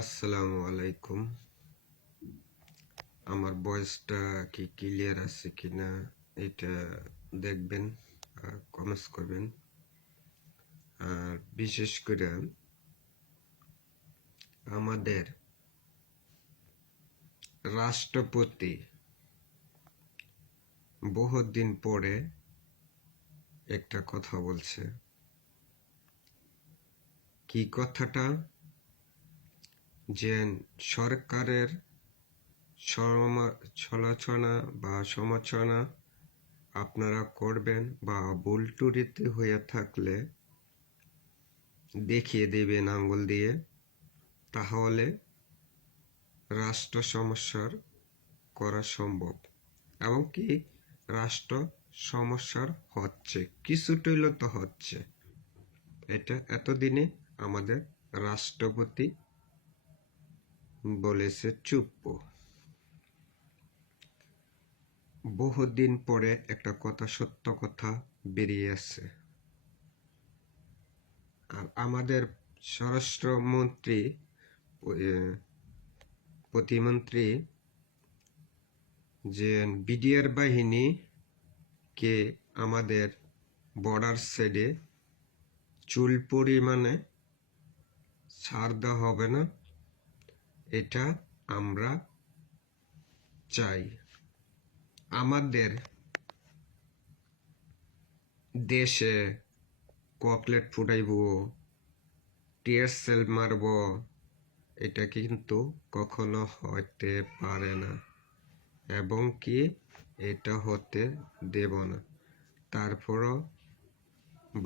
আসসালামু আলাইকুম। আমার ভয়েসটা কি ক্লিয়ার আছে কিনা এটা দেখবেন, কমেন্টস করবেন। আর বিশেষ করে আমাদের রাষ্ট্রপতি বহুদিন পরে একটা কথা বলছে। কি কথাটা? যে সরকারের সমালোচনা বা সমালোচনা আপনারা করবেন বা ভুল ত্রুটি হয়ে থাকলে দেখিয়ে দেবেন আঙ্গুল দিয়ে, তাহলে রাষ্ট্র সমস্যার করা সম্ভব। এবং কি রাষ্ট্র সমস্যার হচ্ছে, কিছুটা হইলেও তো হচ্ছে। এটা এতদিনে আমাদের রাষ্ট্রপতি বলেছে চুপ। বহুদিন পরে একটা কথা, সত্য কথা বেরিয়ে আসছে। আর আমাদের স্বরাষ্ট্রমন্ত্রী, প্রতিমন্ত্রী যে বিডিআর বাহিনীকে আমাদের বর্ডার সাইডে চুল পরিমাণে ছাড় দেওয়া হবে না, এটা আমরা চাই। আমাদের দেশে ককলেট ফুটাইব, টিয়ার সেল মারব, এটা কিন্তু কখনো হতে পারে না, এবং কি এটা হতে দেব না। তারপরও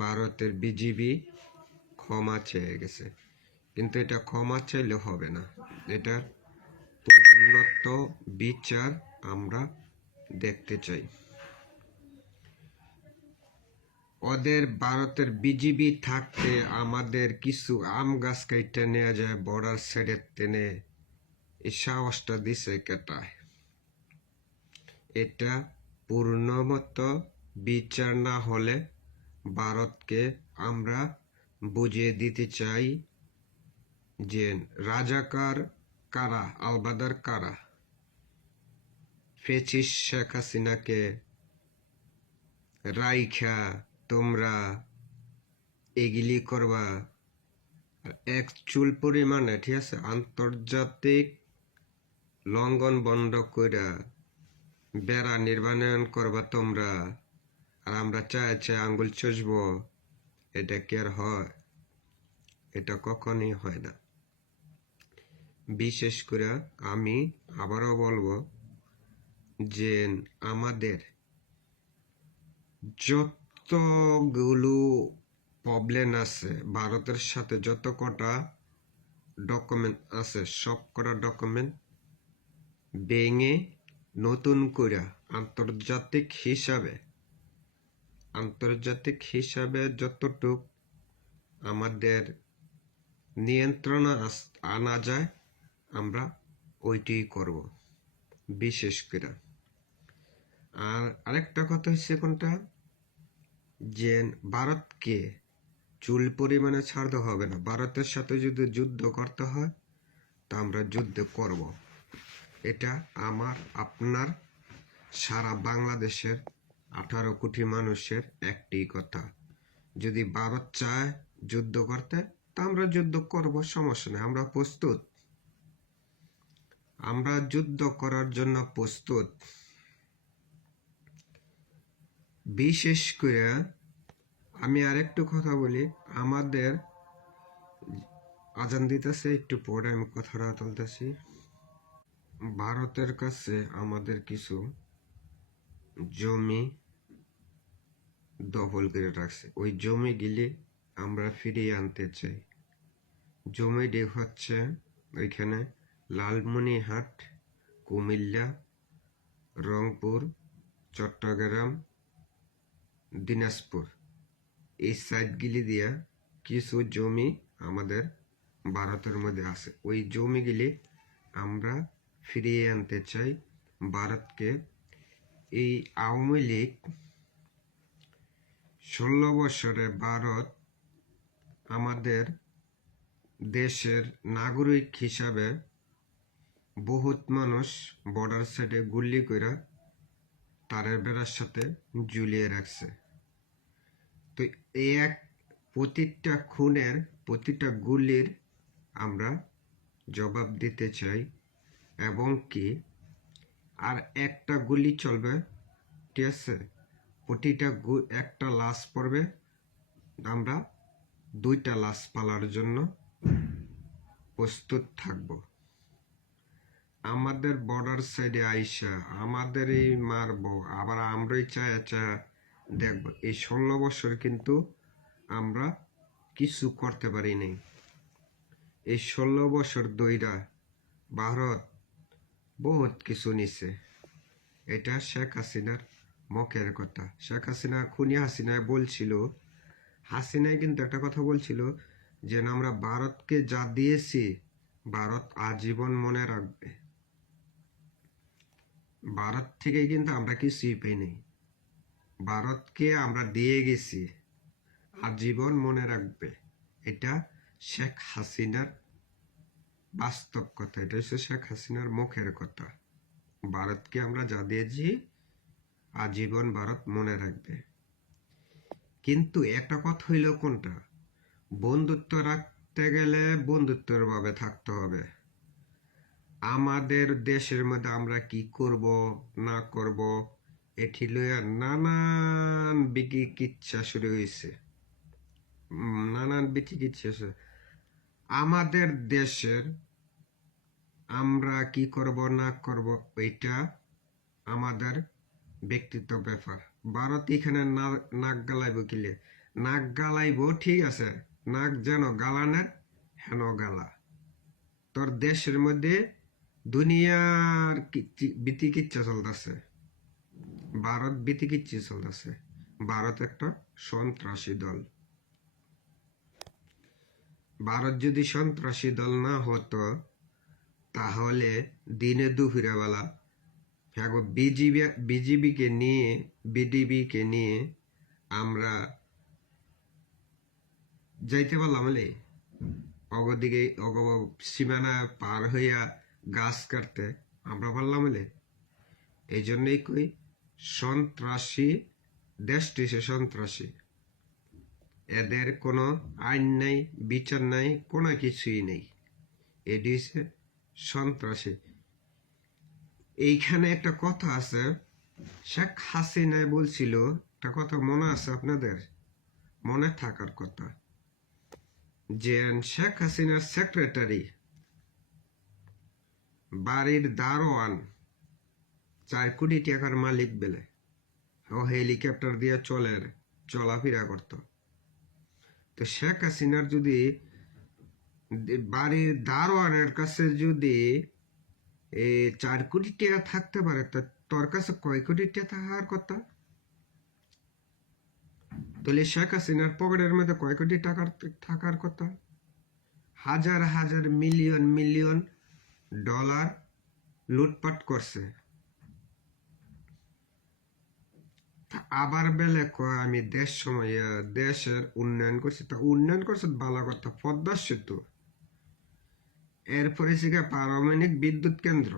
ভারতের বিজিবি ক্ষমা চেয়ে গেছে, কিন্তু এটা ক্ষমা চাইলে হবে না। এটার উন্নত বিচার আমরা দেখতে চাই। ওদের ভারতের বিজিবি থাকতে আমাদের কিছু আম গাছ কাইটে নেওয়া যায় বর্ডার সাইডের টেনে, এই সাহসটা দিছে কেটায়? এটা পূর্ণমত বিচার না হলে ভারতকে আমরা বুঝিয়ে দিতে চাই যে রাজাকার কারা, আলবাদার কারা। ফেসিস শেখ হাসিনাকে রাইখা তোমরা এগুলি করবা, এক চুল পরিমাণে, ঠিক আছে, আন্তর্জাতিক লঙ্ঘন বন্ধ কইরা বেড়া নির্মাণ করবা তোমরা, আর আমরা চাই আঙ্গুল চষব? এটা কি আর হয়? এটা কখনই হয় না। বিশেষ করে আমি আবারও বলবো যে আমাদের যতগুলো প্রবলেম আছে, ভারতের সাথে যত কটা ডকুমেন্ট আছে, সব কটা ডকুমেন্ট ভেঙে নতুন করে আন্তর্জাতিক হিসাবে যতটুক আমাদের নিয়ন্ত্রণে আনা যায় আমরা ওইটাই করব। বিশেষ করে আর আরেকটা কথা হচ্ছে কোনটা, যে ভারতকে চুল পরিমাণে ছাড়তে হবে না। ভারতের সাথে যদি যুদ্ধ করতে হয় তা আমরা যুদ্ধ করব। এটা আমার, আপনার, সারা বাংলাদেশের 18 কোটি মানুষের একটি কথা। যদি ভারত চায় যুদ্ধ করতে তা আমরা যুদ্ধ করব, সমস্যা নেই, আমরা প্রস্তুত, আমরা যুদ্ধ করার জন্য প্রস্তুত। বিশেষ করে আমি আরেকটু কথা বলি, আমাদের আজান দিতেছে, একটু পরে আমি কথাটা তুলতেছি। ভারতের কাছে আমাদের কিছু জমি দখল করে রাখছে, ওই জমিগুলি আমরা ফিরিয়ে আনতে চাই। জমিটি হচ্ছে ওইখানে লালমনিরহাট, কুমিল্লা, রংপুর, চট্টগ্রাম, দিনাজপুর, এই সাইডগুলি দিয়া কিছু জমি আমাদের ভারতের মধ্যে আছে। ওই জমিগুলি আমরা ফিরিয়ে আনতে চাই ভারতকে। এই আওয়ামী লীগ 16 বছরে ভারত আমাদের দেশের নাগরিক হিসাবে বহুত মানুষ বর্ডার সাইডে গুলি কইরা তারের বেড়ার সাথে ঝুলিয়ে রাখছে। তো এই এক প্রতিটা খুনের, প্রতিটা গুলির আমরা জবাব দিতে চাই, এবং কি আর একটা গুলি চলবে, ঠিক আছে, প্রতিটা একটা লাশ পড়বে, আমরা 2টা লাশ পালার জন্য প্রস্তুত থাকব। আমাদের বর্ডার সাইডে আইসা আমাদেরই মারবো, আবার আমরাই চায়া দেখব। এই 16 বছর কিন্তু আমরা কিছু করতে পারি নাই। এই 16 বছর ধইরা ভারত বহুত কিছু নিছে। এটা শেখ হাসিনার মুখের কথা। শেখ হাসিনা খুনি হাসিনায় বলছিল, হাসিনায় কিন্তু একটা কথা বলছিল যে আমরা ভারতকে যা দিয়েছি ভারত আজীবন মনে রাখবে। ভারত থেকে কিন্তু আমরা কিছুই পাই নাই, ভারতকে আমরা দিয়ে গেছি, আজীবন মনে রাখবে। এটা শেখ হাসিনার বাস্তব কথা, এটা হচ্ছে শেখ হাসিনার মুখের কথা। ভারতকে আমরা যা দিয়েছি আজীবন ভারত মনে রাখবে। কিন্তু একটা কথা হইল কোনটা, বন্ধুত্ব রাখতে গেলে বন্ধুত্বের ভাবে থাকতে হবে। আমাদের দেশের মধ্যে আমরা কি করব না করব এটি লইয়া নানান বিচিকিৎসা শুরু হয়েছে, নানান বিচিকিৎসা। আমাদের দেশের আমরা কি করব না করব এটা আমাদের ব্যক্তিগত ব্যাপার। ভারত এখানে নাক গালাইব কিলে, নাক গালাইব, ঠিক আছে, নাক যেন গালানের হেন গালা। তোর দেশের মধ্যে দুনিয়ার বিচিকিৎসা চলতেছে, ভারত বিচিকিৎসা চলতেছে। ভারত একটা সন্ত্রাসী দল। ভারত যদি সন্ত্রাসী দল না হতো তাহলে দিনে দুপুরে বেলা বিজিবিকে নিয়ে, বিডিবিকে নিয়ে আমরা যাইতে পারলাম। অগদিকে সীমানা পার হইয়া গাছ কাটতে আমরা পারলাম। এই জন্যই কই সন্ত্রাসী দেশটি সে সন্ত্রাসী, এদের কোনো আইন নাই, বিচার নাই, কোনো কিছুই নেই, এটি হচ্ছে সন্ত্রাসী। এইখানে একটা কথা আছে, শেখ হাসিনা বলছিল, একটা কথা মনে আছে আপনাদের, মনে থাকার কথা, যে শেখ হাসিনার সেক্রেটারি বাড়ির দারোয়ান 4 কোটি টাকার মালিক বেলে, ও হেলিকপ্টার দিয়ে চলাফেরা করত। তো শেখ হাসিনার যদি বাড়ির দারোয়ানের কাছে যদি 4 কোটি টাকা থাকতে পারে, তা তোর কাছে কয় কোটি টাকা থাকার কথা? তাহলে শেখ হাসিনার পকেটের মধ্যে কয় কোটি টাকার থাকার কথা? হাজার হাজার মিলিয়ন মিলিয়ন ডলার লুটপাট করছে। আবার বেলে কয় আমি দেশের উন্নয়ন করছি। তা উন্নয়ন করছে ভালো কথা, পদ্মা সেতু, এরপরে পারমাণবিক বিদ্যুৎ কেন্দ্র,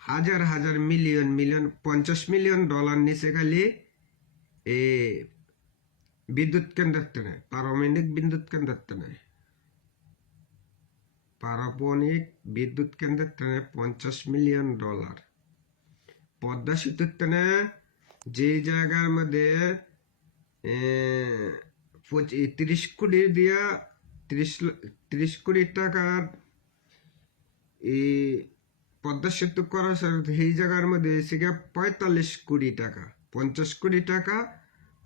হাজার হাজার মিলিয়ন মিলিয়ন 50 মিলিয়ন ডলার নিচে খালি বিদ্যুৎ কেন্দ্রের টেনে, পারমাণবিক বিদ্যুৎ কেন্দ্রের টেনে, পারমাণবিক বিদ্যুৎ কেন্দ্রের টেনে 50 মিলিয়ন ডলার। পদ্মা সেতুর টেনে যে জায়গার মধ্যে 30 কোটি দিয়া 30 কোটি টাকার পদ্মা সেতু করা, সেই জায়গার মধ্যে 45 কোটি টাকা, 50 কোটি টাকা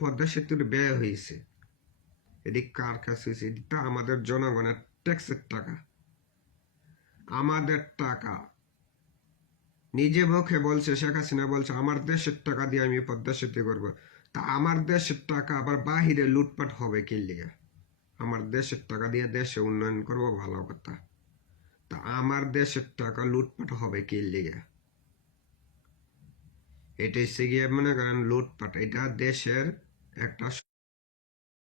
পদ্মা সেতুর ব্যয় হয়েছে। এটি কার কাছে হয়েছে? এটা আমাদের জনগণের ট্যাক্সের টাকা, আমাদের টাকা। নিজে মুখে বলছে, শেখ হাসিনা বলছে আমার দেশের টাকা দিয়ে আমি পদ্মা সেতু করবো। তা আমার দেশের টাকা আবার বাহিরে লুটপাট হবে কি লিগা? আমার দেশের টাকা দিয়ে দেশে উন্নয়ন করবো, ভালো কথা। তা আমার দেশের টাকা লুটপাট হবে কি লিগা? এটা হচ্ছে গিয়ে মনে করেন লুটপাট। এটা দেশের একটা